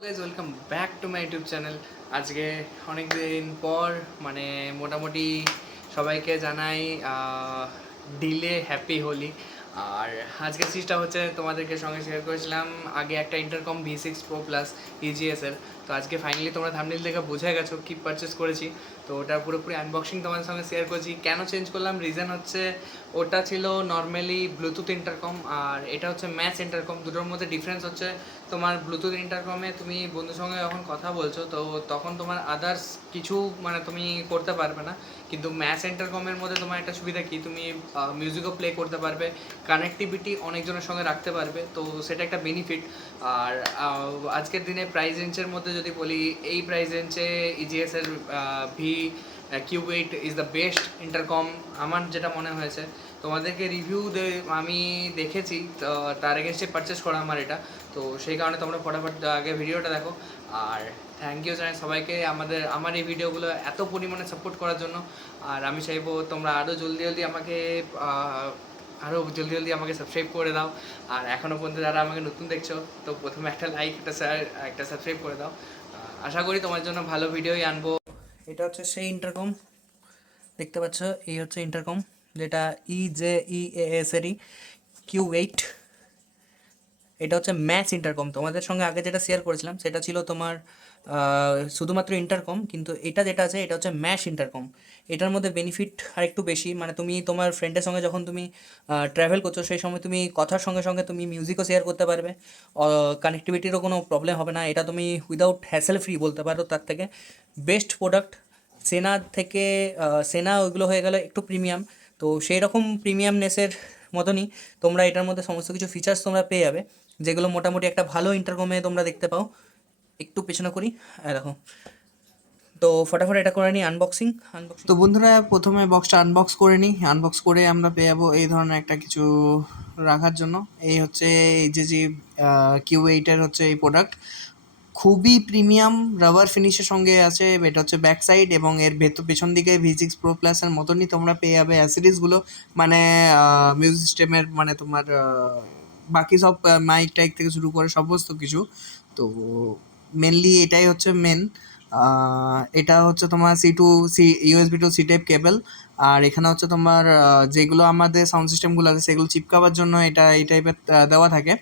Guys welcome back to my YouTube channel. আজকে অনেক দিন পর মোটামুটি সবাইকে জানাই ডিলে হ্যাপি হোলি। আর আজকের চিজটা হচ্ছে তোমাদেরকে সঙ্গে শেয়ার করেছিলাম আগে একটা ইন্টারকম V6 Pro Plus ইজিএসের। তো আজকে ফাইনালি তোমরা থাম্বনেল দেখে বুঝে গেছো কি পারচেস করেছি। তো ওটার পুরোপুরি আনবক্সিং তোমাদের সঙ্গে শেয়ার করেছি। কেন চেঞ্জ করলাম, রিজন হচ্ছে ওটা ছিল নর্মালি ব্লুটুথ ইন্টারকম আর এটা হচ্ছে ম্যাচ ইন্টারকম। দুটোর মধ্যে ডিফারেন্স হচ্ছে তোমার ব্লুটুথ ইন্টারকমে তুমি বন্ধুর সঙ্গে যখন কথা বলছো তো তখন তোমার আদার্স কিছু তুমি করতে পারবে না, কিন্তু ম্যাচ ইন্টারকমের মধ্যে তোমার একটা সুবিধা কি, তুমি মিউজিকও প্লে করতে পারবে, কানেক্টিভিটি অনেকজনের সঙ্গে রাখতে পারবে, তো সেটা একটা বেনিফিট। আর আজকের দিনে প্রাইস রেঞ্জের মধ্যে যদি বলি, এই প্রাইস রেঞ্জে ইজিএসের V Q8 is the best intercom আমার যেটা মনে হয়েছে। তোমাদেরকে রিভিউ আমি দেখেছি, তো তার এগেনস্টে পারচেস করা আমার এটা, তো সেই কারণে তোমরা ফটাফট আগে ভিডিওটা দেখো। আর থ্যাংক ইউ জানাই সবাইকে আমার এই ভিডিওগুলো এত পরিমাণে সাপোর্ট করার জন্য। আর আমি চাইবো তোমরা আরও জলদি আমাকে সাবস্ক্রাইব করে দাও। আর এখনও পর্যন্ত যারা আমাকে নতুন দেখছো, তো প্রথমে একটা লাইক, একটা সাবস্ক্রাইব করে দাও। আশা করি তোমার জন্য ভালো ভিডিওই আনবো। এটা হচ্ছে সেই ইন্টারকম, দেখতে পাচ্ছ, এই হচ্ছে ইন্টারকম, যেটা EJEAS-এরই Q8। এটা হচ্ছে ম্যাচ ইন্টারকম। তোমাদের সঙ্গে আগে যেটা শেয়ার করেছিলাম সেটা ছিল তোমার শুধুমাত্র ইন্টারকম, কিন্তু এটা যেটা আছে এটা হচ্ছে ম্যাশ ইন্টারকম। এটার মধ্যে বেনিফিট আর একটু বেশি, তুমি তোমার ফ্রেন্ডের সঙ্গে যখন তুমি ট্রাভেল করছো সেই সময় তুমি কথার সঙ্গে সঙ্গে তুমি মিউজিকও শেয়ার করতে পারবে, কানেক্টিভিটিরও কোনো প্রবলেম হবে না। এটা তুমি উইদাউট হ্যাসেল ফ্রি বলতে পারো। তার থেকে বেস্ট প্রোডাক্ট সেনার থেকে, সেনা ওইগুলো হয়ে গেলে একটু প্রিমিয়াম, তো সেই রকম প্রিমিয়ামনেসের মতনই তোমরা এটার মধ্যে সমস্ত কিছু ফিচার্স তোমরা পেয়ে যাবে, যেগুলো মোটামুটি একটা ভালো ইন্টারকমে তোমরা দেখতে পাও। একটু পেছনে করি, দেখো। তো ফটাফট এটা করে নিই আনবক্সিং। তো বন্ধুরা, প্রথমে বক্সটা আনবক্স করে নিই। আনবক্স করে আমরা পেয়ে যাবো এই ধরনের একটা কিছু রাখার জন্য। এই হচ্ছে এই যে Q8-এর হচ্ছে এই প্রোডাক্ট, খুবই প্রিমিয়াম রাবার ফিনিশের সঙ্গে আছে। এটা হচ্ছে ব্যাক সাইড, এবং এর পেছন দিকে V6 Pro Plus-এর মতনই তোমরা পেয়ে যাবে অ্যাসিডিসগুলো, মিউজিক সিস্টেমের, তোমার বাকি সব মাইক টাইক থেকে শুরু করে সমস্ত কিছু। তো মেনলি এটাই হচ্ছে মেন। এটা হচ্ছে তোমার USB to C টাইপ কেবল। আর এখানে হচ্ছে তোমার যেগুলো আমাদের সাউন্ড সিস্টেমগুলো আছে সেগুলো চিপকাবার জন্য এটা এই টাইপের দেওয়া থাকে।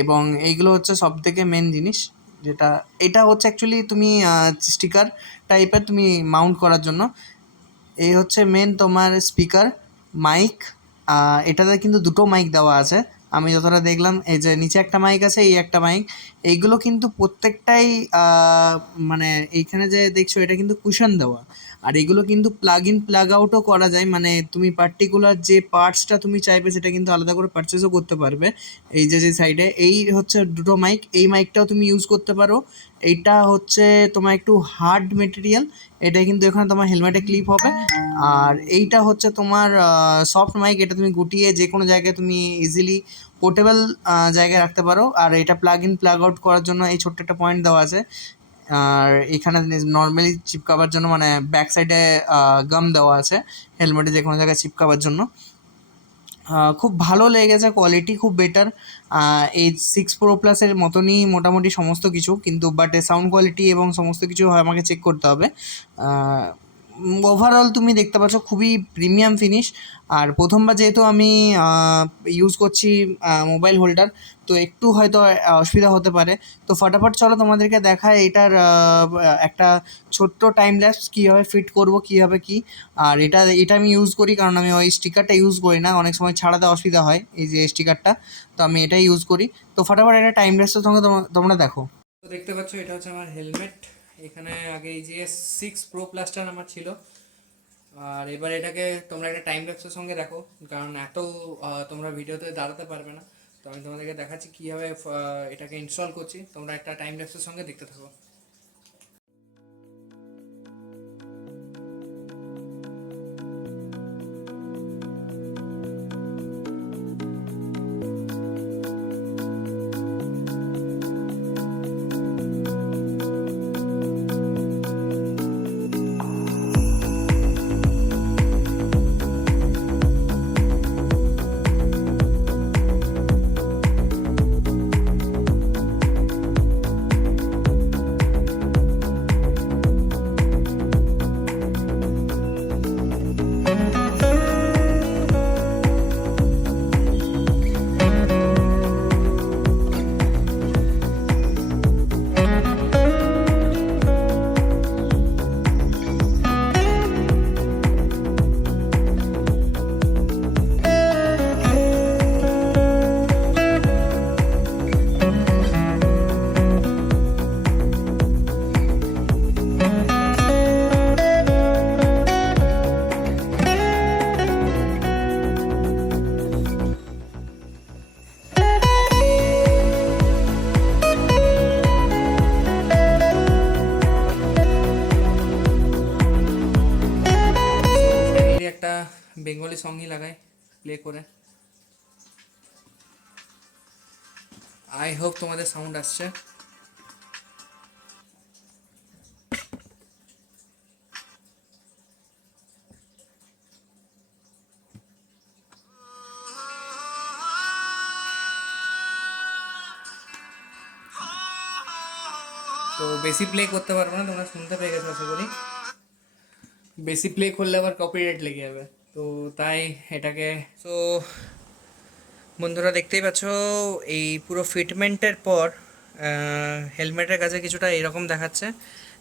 এবং এইগুলো হচ্ছে সব থেকে মেন জিনিস, যেটা এটা হচ্ছে অ্যাকচুয়ালি তুমি স্টিকার টাইপের তুমি মাউন্ট করার জন্য। এই হচ্ছে মেন তোমার স্পিকার, মাইক। এটাতে কিন্তু দুটো মাইক দেওয়া আছে, আমি যতটা দেখলাম। এই যে নিচে একটা মাইক আছে, এই একটা মাইক। এইগুলো কিন্তু প্রত্যেকটাই এইখানে যে দেখছো এটা কিন্তু কুশন দেওয়া। আর এগুলো কিন্তু প্লাগ ইন প্লাগ আউটও করা যায়, তুমি পার্টিকুলার যে পার্টসটা তুমি চাইবে সেটা কিন্তু আলাদা করে পারচেসও করতে পারবে। এই যে সাইডে এই হচ্ছে দুটো মাইক, এই মাইকটাও তুমি ইউজ করতে পারো। এইটা হচ্ছে তোমার একটু হার্ড মেটেরিয়াল, এটা কিন্তু এখানে তোমার হেলমেটে ক্লিপ হবে। আর এইটা হচ্ছে তোমার সফট মাইক, এটা তুমি গুটিয়ে যে কোনো জায়গায় তুমি ইজিলি পোর্টেবল জায়গায় রাখতে পারো। আর এটা প্লাগ ইন প্লাগ আউট করার জন্য এই ছোট্ট একটা পয়েন্ট দেওয়া আছে। আর এখানে নর্মালি চিপকাবার জন্য ব্যাক সাইডে গাম দেওয়া আছে, হেলমেটে যে কোনো জায়গায় চিপকাবার জন্য। খুব ভালো লেগেছে, কোয়ালিটি খুব বেটার। এই 6 Pro Plus-এর মতনই মোটামুটি সমস্ত কিছু, কিন্তু বাট সাউন্ড কোয়ালিটি এবং সমস্ত কিছু আমাকে চেক করতে হবে। ওভারঅল তুমি দেখতে পাচ্ছ খুবই প্রিমিয়াম ফিনিশ। আর প্রথমবার যেহেতু আমি ইউজ করছি মোবাইল হোল্ডার, তো একটু হয়তো অসুবিধা হতে পারে। তো ফটাফট চলো তোমাদেরকে দেখায় এটার একটা ছোট্ট টাইম ল্যাপস কীভাবে ফিট করবো, কীভাবে কী। আর এটা আমি ইউজ করি কারণ আমি ওই স্টিকারটা ইউজ করি না, অনেক সময় ছাড়াতে অসুবিধা হয় এই যে স্টিকারটা, তো আমি এটাই ইউজ করি। তো ফটাফট একটা টাইম ল্যাপসের সঙ্গে তোমরা দেখো। তো দেখতে পাচ্ছ এটা হচ্ছে আমার হেলমেট। এখানে আগে এই যে 6 Pro Plus-টা আমার ছিল, আর এবার এটাকে তোমরা একটা টাইম ল্যাপসের সঙ্গে দেখো, কারণ এত তোমরা ভিডিওতে দাঁড়াতে পারবে না। তো আমি তোমাদেরকে দেখাচ্ছি কীভাবে এটাকে ইনস্টল করছি, তোমরা একটা টাইম ল্যাপসের সঙ্গে দেখতে থাকো। নর্মালি সঙ্গই লাগাই প্লে করে। আই হোপ তোমাদের সাউন্ড আসছে। তো বেশি প্লে করতে পারবো না, তোমরা শুনতে পেয়ে গেছো আশা করি। বেশি প্লে করলে আবার কপিরাইট লেগে যাবে, তো তাই এটাকে। তো বন্ধুরা দেখতেই পাচ্ছ এই পুরো ফিটমেন্টের পর হেলমেটের কাছে কিছুটা এরকম দেখাচ্ছে।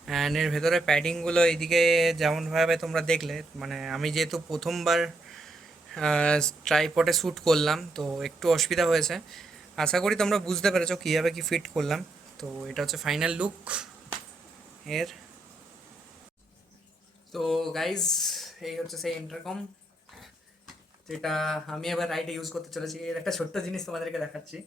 অ্যান্ড এর ভেতরে প্যাডিংগুলো এইদিকে যেমনভাবে তোমরা দেখলে, মানে আমি যেহেতু প্রথমবার ট্রাইপডে শ্যুট করলাম তো একটু অসুবিধা হয়েছে। আশা করি তোমরা বুঝতে পেরেছো কীভাবে কি ফিট করলাম। তো এটা হচ্ছে ফাইনাল লুক এর। তো গাইজ এই হচ্ছে সেই ইন্টারকম যেটা আমি এবার রাইডে ইউজ করতে চলেছি। এর একটা ছোট্ট জিনিস তোমাদেরকে দেখাচ্ছি।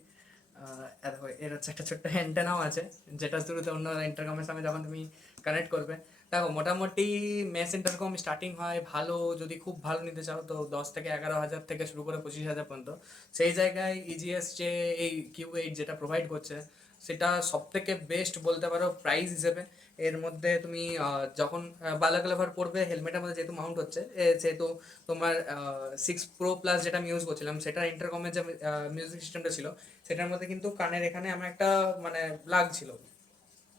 দেখো এর হচ্ছে একটা ছোট্ট অ্যান্টেনাও আছে, যেটা শুরুতে অন্য ইন্টারকমের সামনে যখন তুমি কানেক্ট করবে। দেখো মোটামুটি মেস ইন্টারকম স্টার্টিং হয় ভালো, যদি খুব ভালো নিতে চাও তো 10 থেকে 11 হাজার থেকে শুরু করে 25 হাজার পর্যন্ত। সেই জায়গায় ইজিএস যে এই Q8 যেটা প্রোভাইড করছে সেটা সব থেকে বেস্ট বলতে পারো প্রাইস হিসেবে। এর মধ্যে তুমি যখন বালাকালাভার পড়বে হেলমেটের মধ্যে যেহেতু মাউন্ট হচ্ছে, যেহেতু তোমার 6 Pro Plus যেটা আমি ইউজ করছিলাম সেটার ইন্টারকমের যে মিউজিক সিস্টেমটা ছিল সেটার মধ্যে কিন্তু কানের এখানে আমার একটা মানে লাগছিল।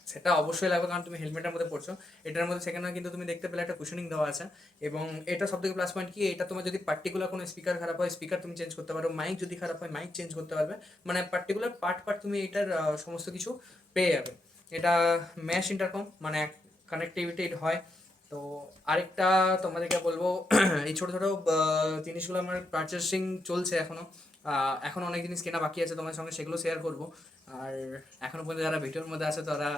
সেটা অবশ্যই লাগবে কারণ তুমি হেলমেটের মধ্যে পড়ছো। এটার মধ্যে সেখানে কিন্তু তুমি দেখতে পেলে একটা কুশনিং দেওয়া আছে। এবং এটা সব থেকে প্লাস পয়েন্ট কি, এটা তোমার যদি পার্টিকুলার কোনো স্পিকার খারাপ হয় স্পিকার তুমি চেঞ্জ করতে পারো, মাইক যদি খারাপ হয় মাইক চেঞ্জ করতে পারবে। মানে পার্টিকুলার পার্ট তুমি এটার সমস্ত কিছু পেয়ে যাবে। এটা ম্যাশ ইন্টারকম মানে কানেক্টিভিটি হয়। তো আরেকটা তোমাদেরকে বলবো এই ছোটো ছোটো জিনিসগুলো আমার পারচেসিং চলছে এখনও। এখন অনেক জিনিস কেনা বাকি আছে তোমার সঙ্গে, সেগুলো শেয়ার করবো। আর এখনও পর্যন্ত যারা ভিডিওর মধ্যে আছে তারা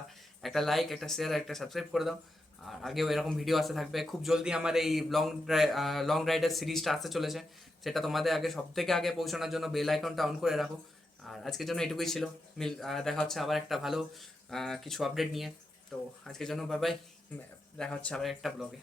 একটা লাইক, একটা শেয়ার, একটা সাবস্ক্রাইব করে দাও। আর আগেও এরকম ভিডিও আসতে থাকবে। খুব জলদি আমার এই লং রাইডের সিরিজটা আসতে চলেছে, সেটা তোমাদের আগে সব থেকে আগে পৌঁছানোর জন্য বেল আইকনটা অন করে রাখো। আর আজকের জন্য এটুকুই ছিল। দেখা হচ্ছে আবার একটা ভালো কিছু আপডেট নিয়ে। তো আজকের জন্য বাই বাই, দেখা হচ্ছে আবার একটা ব্লগে।